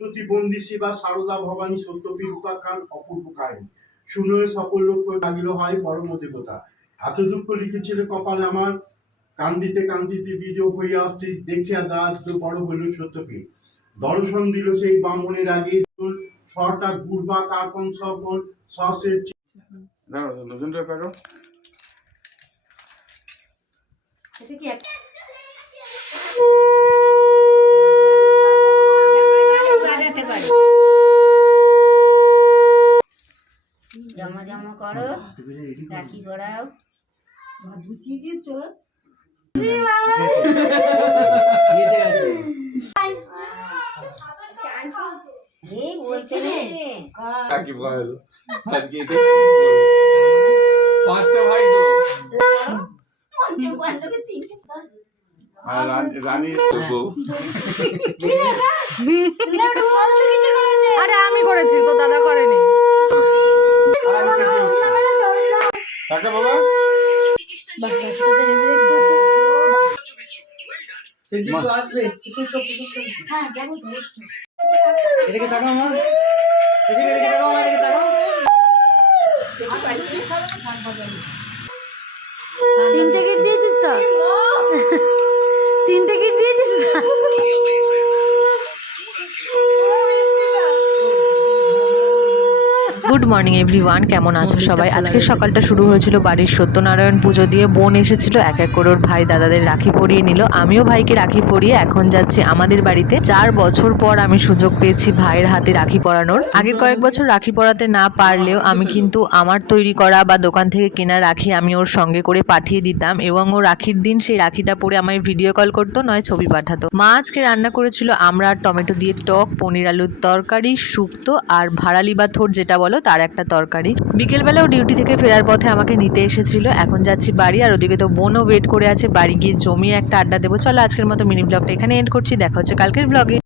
প্রতিবন্ধী শিবা সারদা ভবানী সত্যপীর উপাখ্যান অপূর্ব কাহিনী শুনে সকল লক্ষ্য লাগিল হয় পরম দেবতা। এত দুঃখ লিখেছিল কপালে আমার, কান্দিতে কান্দিতে বিজয় হইয়া আসছে দেখিয়া দাস বড় হইল সত্যপীর। দর্শন দিল সেই বামনের আগে ছটা গুরবা কার্পণ সকল সসের নজনটা কারো এটা কি বাজাতে পারি। জমা জমা করো, রাখি করাও, গুছিয়ে দিয়েছ। আরে আমি করেছি তো, দাদা করেনি। তিনটে গিট দিয়েছিস তো, তিনটে গিট দিয়েছিস তো। গুড মর্নিং এভরিওয়ান, কেমন আছো সবাই? আজকের সকালটা শুরু হয়েছিল বাড়ির সত্যনারায়ণ পুজো দিয়ে। বোন এসেছিল, এক এক করে ওর ভাই দাদাদের রাখি পরিয়ে নিল। আমিও ভাইকে রাখি পরিয়ে এখন যাচ্ছি আমাদের বাড়িতে। 4 বছর পর আমি সুযোগ পেয়েছি ভাইয়ের হাতে রাখি পরানোর। আগের কয়েক বছর রাখি পরাতে না পারলেও আমি কিন্তু আমার তৈরি করা বা দোকান থেকে কেনা রাখি আমি ওর সঙ্গে করে পাঠিয়ে দিতাম, এবং ও রাখির দিন সেই রাখিটা পরে আমায় ভিডিও কল করতো, নয় ছবি পাঠাতো। মা আজকে রান্না করেছিল আমরা টমেটো দিয়ে টক, পনির আলুর তরকারি, শুক্তো আর ভাড়ালি বা থোড় যেটা বলো তার একটা তরকারি। বিকেলবেলাও ডিউটি থেকে ফেরার পথে আমাকে নিতে এসেছিল। এখন যাচ্ছি বাড়ি, আর ওদিকে তো বোনও ওয়েট করে আছে। বাড়ি গিয়ে জমিয়ে একটা আড্ডা দেবো। চলো আজকের মতো মিনি ব্লগটা এখানে এন্ড করছি, দেখা হচ্ছে কালকের ব্লগে।